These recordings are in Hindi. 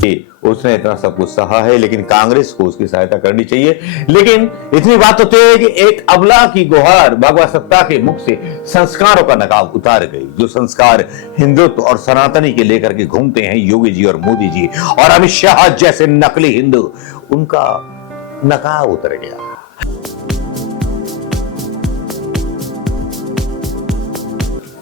कि उसने इतना सब कुछ सहा है, लेकिन कांग्रेस को उसकी सहायता करनी चाहिए। लेकिन इतनी बात तो तय है कि एक अबला की गुहार भगवा सत्ता के मुख से संस्कारों का नकाब उतार गई। जो संस्कार हिंदुत्व और सनातनी के लेकर के घूमते हैं योगी जी और मोदी जी और अमित शाह जैसे नकली हिंदू, उनका नकाब उतर गया।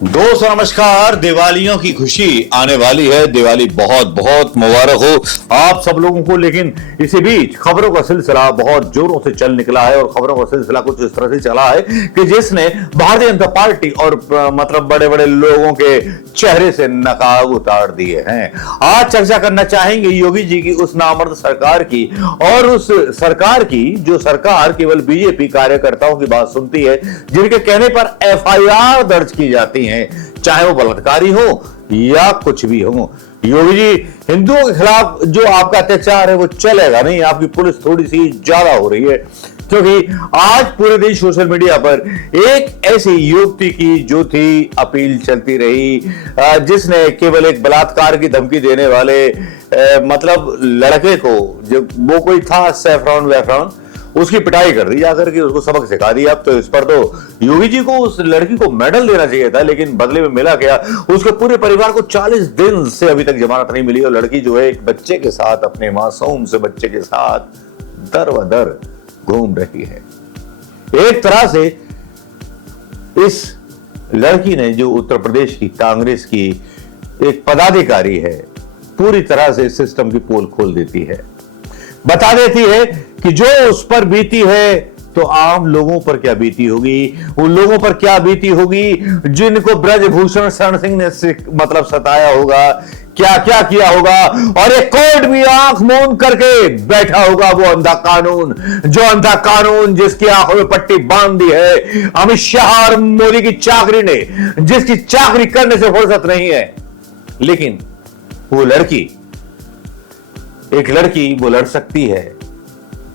दोस्तों नमस्कार। दिवालियों की खुशी आने वाली है, दिवाली बहुत बहुत मुबारक हो आप सब लोगों को। लेकिन इसी बीच खबरों का सिलसिला बहुत जोरों से चल निकला है और खबरों का सिलसिला कुछ इस तरह से चला है कि जिसने भारतीय जनता पार्टी और मतलब बड़े बड़े लोगों के चेहरे से नकाब उतार दिए हैं। आज चर्चा करना चाहेंगे योगी जी की उस नामर्द सरकार की, और उस सरकार की जो सरकार केवल बीजेपी कार्यकर्ताओं की बात सुनती है, जिनके कहने पर एफआईआर दर्ज की जाती है, चाहे वो बलात्कारी हो या कुछ भी हो। योगी जी हिंदुओं के खिलाफ जो आपका अत्याचार है वो चलेगा नहीं। आपकी पुलिस थोड़ी सी ज्यादा हो रही है, क्योंकि आज पूरे दिन सोशल मीडिया पर एक ऐसी युवती की जो थी अपील चलती रही, जिसने केवल एक बलात्कार की धमकी देने वाले मतलब लड़के को, जो वो कोई था सैफरॉन वैफरॉन, उसकी पिटाई कर दी जाकर के, उसको सबक सिखा दिया। अब तो इस पर तो योगी जी को उस लड़की को मेडल देना चाहिए था, लेकिन बदले में मिला क्या, उसके पूरे परिवार को 40 दिन से अभी तक जमानत नहीं मिली। और लड़की जो है एक बच्चे के साथ, अपने मासूम से बच्चे के साथ दर व दर घूम रही है। एक तरह से इस लड़की ने, जो उत्तर प्रदेश की कांग्रेस की एक पदाधिकारी है, पूरी तरह से सिस्टम की पोल खोल देती है, बता देती है कि जो उस पर बीती है तो आम लोगों पर क्या बीती होगी, उन लोगों पर क्या बीती होगी जिनको ब्रजभूषण शरण सिंह ने मतलब सताया होगा, क्या क्या किया होगा। और एक कोर्ट भी आंख मूंद करके बैठा होगा, वो अंधा कानून, जो अंधा कानून जिसकी आंखों में पट्टी बांध दी है अमित शाह और मोदी की चाकरी ने, जिसकी चाकरी करने से फुर्सत नहीं है। लेकिन वो लड़की, एक लड़की वो लड़ सकती है।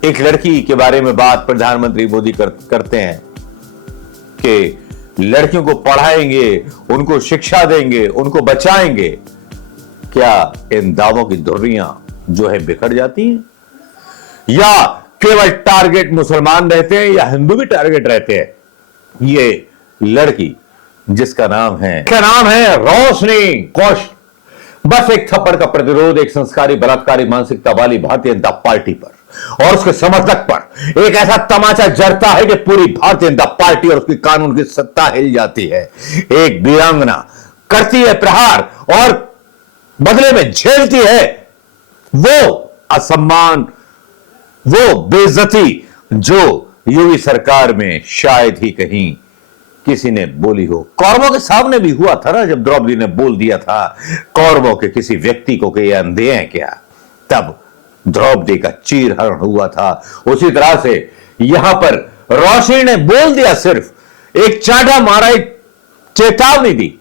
एक लड़की के बारे में बात प्रधानमंत्री मोदी करते हैं कि लड़कियों को पढ़ाएंगे, उनको शिक्षा देंगे, उनको बचाएंगे। क्या इन दावों की धुर्रियां जो है बिखर जाती हैं, या केवल टारगेट मुसलमान रहते हैं या हिंदू भी टारगेट रहते हैं? ये लड़की जिसका नाम है रोशनी कौशल, बस एक थप्पड़ का प्रतिरोध एक संस्कारी बलात्कारी मानसिकता वाली भारतीय जनता पार्टी पर और उसके समर्थक पर एक ऐसा तमाचा जड़ता है कि पूरी भारतीय जनता पार्टी और उसकी कानून की सत्ता हिल जाती है। एक वीरांगना करती है प्रहार और बदले में झेलती है वो असम्मान, वो बेइज्जती जो योगी सरकार में शायद ही कहीं किसी ने बोली हो। कौरवों के सामने भी हुआ था ना, जब द्रौपदी ने बोल दिया था कौरवों के किसी व्यक्ति को कि ये अंधे हैं क्या, तब द्रौपदी का चीरहरण हुआ था। उसी तरह से यहां पर रोशनी ने बोल दिया, सिर्फ एक चांटा मारा, एक चेतावनी दी,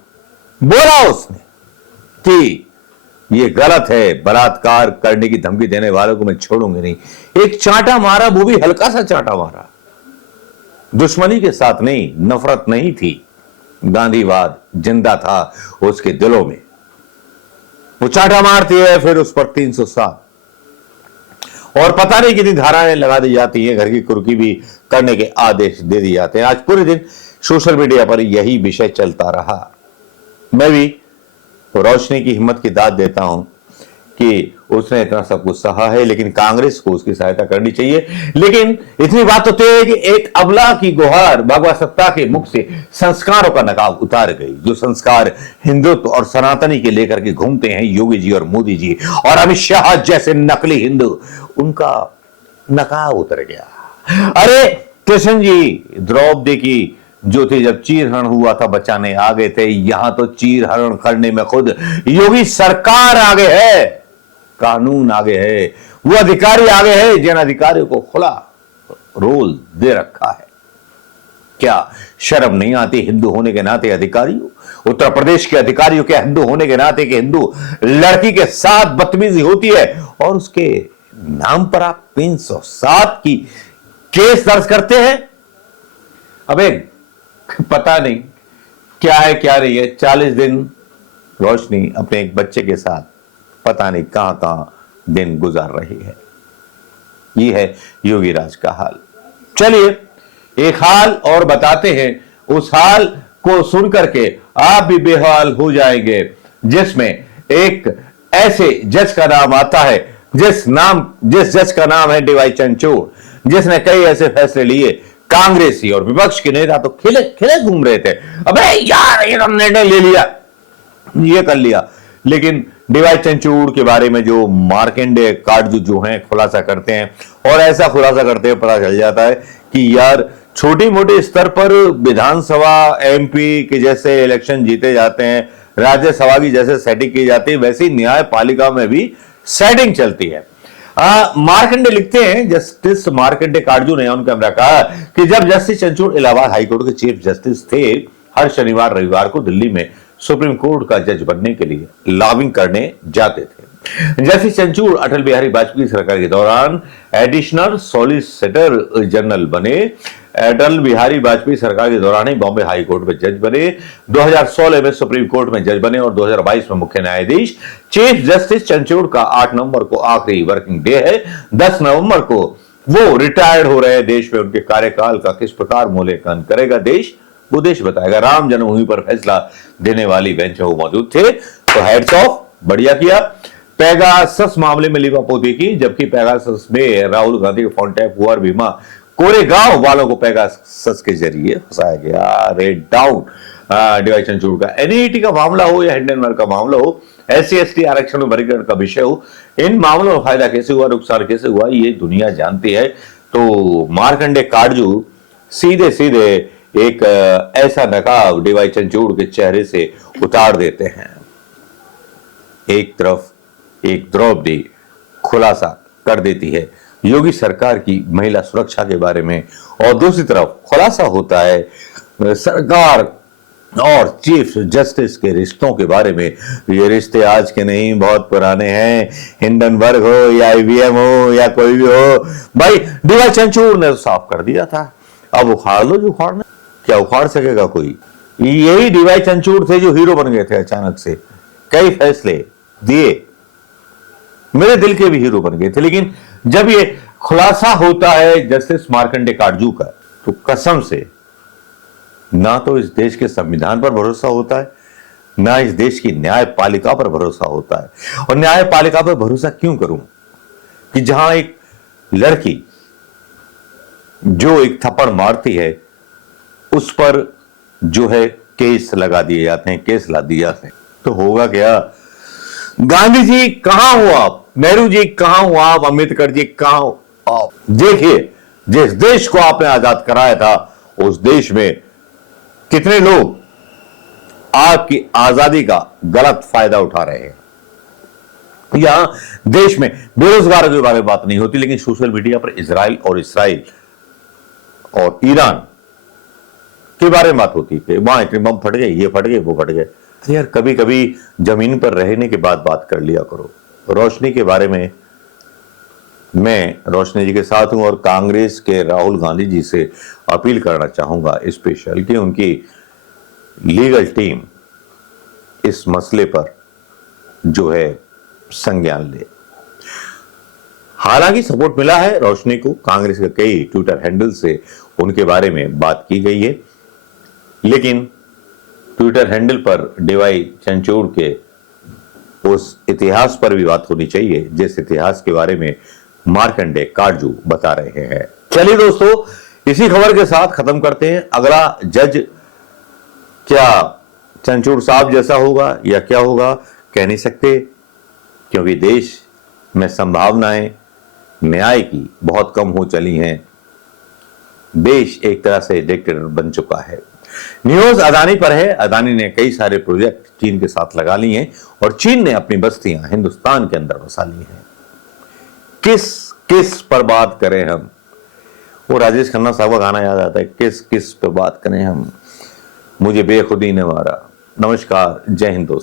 बोला उसने कि ये गलत है, बलात्कार करने की धमकी देने वालों को मैं छोड़ूंगी नहीं। एक चांटा मारा, वो भी हल्का सा चांटा मारा, दुश्मनी के साथ नहीं, नफरत नहीं थी, गांधीवाद जिंदा था उसके दिलों में। वो चाटा मारती है, फिर उस पर 307 और पता नहीं कितनी धाराएं लगा दी जाती है, घर की कुर्की भी करने के आदेश दे दिए जाते हैं। आज पूरे दिन सोशल मीडिया पर यही विषय चलता रहा। मैं भी रोशनी की हिम्मत की दाद देता हूं कि उसने इतना सब कुछ सहा है, लेकिन कांग्रेस को उसकी सहायता करनी चाहिए। लेकिन इतनी बात तो तय है कि एक अबला की गुहार भगवा सत्ता के मुख से संस्कारों का नकाब उतार गई। जो संस्कार हिंदुत्व और सनातनी के लेकर के घूमते हैं योगी जी और मोदी जी और अमित शाह जैसे नकली हिंदू, उनका नकाब उतर गया। अरे कृष्ण जी द्रौपदी की जो थी, जब चीरहरण हुआ था बचाने आ गए थे, यहां तो चीरहरण करने में खुद योगी सरकार आगे है, कानून आगे है, वो अधिकारी आगे है जिन अधिकारियों को खुला रोल दे रखा है। क्या शर्म नहीं आती हिंदू होने के नाते अधिकारियों, उत्तर प्रदेश के अधिकारियों के हिंदू होने के नाते कि हिंदू लड़की के साथ बदतमीजी होती है और उसके नाम पर आप 307 की केस दर्ज करते हैं? अबे पता नहीं क्या है क्या नहीं है। 40 दिन रोशनी अपने एक बच्चे के साथ पता नहीं कहां कहां दिन गुजार रही है। ये है योगी राज का हाल। चलिए एक हाल और बताते हैं, उस हाल को सुनकर के आप भी बेहाल हो जाएंगे, जिसमें एक ऐसे जज का नाम आता है जिस जज का नाम है डीवाई चंद्रचूड़, जिसने कई ऐसे फैसले लिए। कांग्रेसी और विपक्ष के नेता तो खिले खिले घूम रहे थे, अबे यार ये निर्णय ले लिया, ये कर लिया। लेकिन डीवाई चंद्रचूड़ के बारे में जो मार्कंडेय काटजू जो हैं खुलासा करते हैं, और ऐसा खुलासा करते हुए पता चल जाता है कि यार छोटी मोटे स्तर पर विधानसभा एमपी के जैसे इलेक्शन जीते जाते हैं, राज्यसभा की जैसे सेटिंग की जाती है, वैसी न्यायपालिका में भी सेटिंग चलती है। मार्कंडे लिखते हैं, जस्टिस मार्कंडे काटजू ने उनका कहा कि जब जस्टिस चंद्रचूड़ इलाहाबाद हाईकोर्ट के चीफ जस्टिस थे, हर शनिवार रविवार को दिल्ली में सुप्रीम कोर्ट का जज बनने के लिए लॉबिंग करने जाते थे। जस्टिस चंद्रचूड़ अटल बिहारी वाजपेयी सरकार के दौरान एडिशनल सॉलिसिटर जनरल बने। अटल बिहारी वाजपेयी सरकार के दौरान ही बॉम्बे हाई कोर्ट में जज बने। 2016 में सुप्रीम कोर्ट में जज बने और 2022 में मुख्य न्यायाधीश। चीफ जस्टिस चंद्रचूड़ का 8 नवंबर को आखिरी वर्किंग डे है। 10 नवंबर को वो रिटायर्ड हो रहे हैं। देश में उनके कार्यकाल का किस प्रकार मूल्यांकन करेगा देश, वो देश बताएगा। राम जन्मभूमि पर फैसला देने वाली बेंच में वो मौजूद थे, तो हेड्स ऑफ, बढ़िया किया। पेगासस मामले में लिपापोती की, जबकि पेगासस में राहुल गांधी के कॉन्टैक्ट हुआ, बीमा कोरेगांव वालों को पेगासस के जरिए फंसाया गया। रेड डाउन डीवाई चंद्रचूड़ का एनआईटी का मामला हो या हिंडनबर्ग का मामला हो, SC/ST आरक्षण में वर्गीकरण का विषय हो, इन मामलों में फायदा कैसे हुआ, नुकसान कैसे हुआ, ये दुनिया जानती है। तो मार्कंडे काटजू सीधे सीधे एक ऐसा नकाब डीवाई चंद्रचूड़ के चेहरे से उतार देते हैं। एक तरफ एक द्रौपदी खुलासा कर देती है योगी सरकार की महिला सुरक्षा के बारे में, और दूसरी तरफ खुलासा होता है सरकार और चीफ जस्टिस के रिश्तों के बारे में। ये रिश्ते आज के नहीं, बहुत पुराने हैं। हिंडनबर्ग हो या IBM हो या कोई भी हो, भाई डीवाई चंद्रचूड़ ने साफ कर दिया था। अब उखाड़ लो जो उखाड़ना, क्या उखाड़ सकेगा कोई? यही डीवाई चंद्रचूड़ थे जो हीरो बन गए थे अचानक से, कई फैसले दिए, मेरे दिल के भी हीरो बन गए थे। लेकिन जब ये खुलासा होता है जस्टिस मार्कंडे काटजू का, तो कसम से ना तो इस देश के संविधान पर भरोसा होता है, ना इस देश की न्यायपालिका पर भरोसा होता है। और न्यायपालिका पर भरोसा क्यों करूं कि जहां एक लड़की जो एक थप्पड़ मारती है उस पर जो है केस लगा दिए जाते हैं, केस ला दिए जाते हैं। तो होगा क्या? गांधी जी कहां हो आप, नेहरू जी कहां हो आप, अम्बेडकर जी कहां हो आप? देखिए, जिस देश को आपने आजाद कराया था, उस देश में कितने लोग आपकी आजादी का गलत फायदा उठा रहे हैं। यहां देश में बेरोजगारों के बारे में बात नहीं होती, लेकिन सोशल मीडिया पर इजराइल और ईरान के बारे में बात होती है। वहां इतने बम फट गए, ये फट गए, वो फट गए। यार कभी कभी जमीन पर रहने के बाद बात कर लिया करो। रोशनी के बारे में मैं रोशनी जी के साथ हूं और कांग्रेस के राहुल गांधी जी से अपील करना चाहूंगा स्पेशल कि उनकी लीगल टीम इस मसले पर जो है संज्ञान ले। हालांकि सपोर्ट मिला है रोशनी को, कांग्रेस के कई ट्विटर हैंडल से उनके बारे में बात की गई है, लेकिन ट्विटर हैंडल पर डीवाई चंद्रचूड़ के उस इतिहास पर भी बात होनी चाहिए जिस इतिहास के बारे में मार्कंडे काटजू बता रहे हैं। चलिए दोस्तों, इसी खबर के साथ खत्म करते हैं। अगला जज क्या चंद्रचूड़ साहब जैसा होगा या क्या होगा कह नहीं सकते, क्योंकि देश में संभावनाएं न्याय की बहुत कम हो चली हैं। देश एक तरह से डिक्टेटर बन चुका है। न्यूज अदानी पर है। अदानी ने कई सारे प्रोजेक्ट चीन के साथ लगा लिए हैं और चीन ने अपनी बस्तियां हिंदुस्तान के अंदर बसा ली हैं। किस पर बात करें हम? वो राजेश खन्ना साहब का गाना याद आता है, किस पर बात करें हम, मुझे बेखुदी ने मारा। नमस्कार, जय हिंद दोस्तों।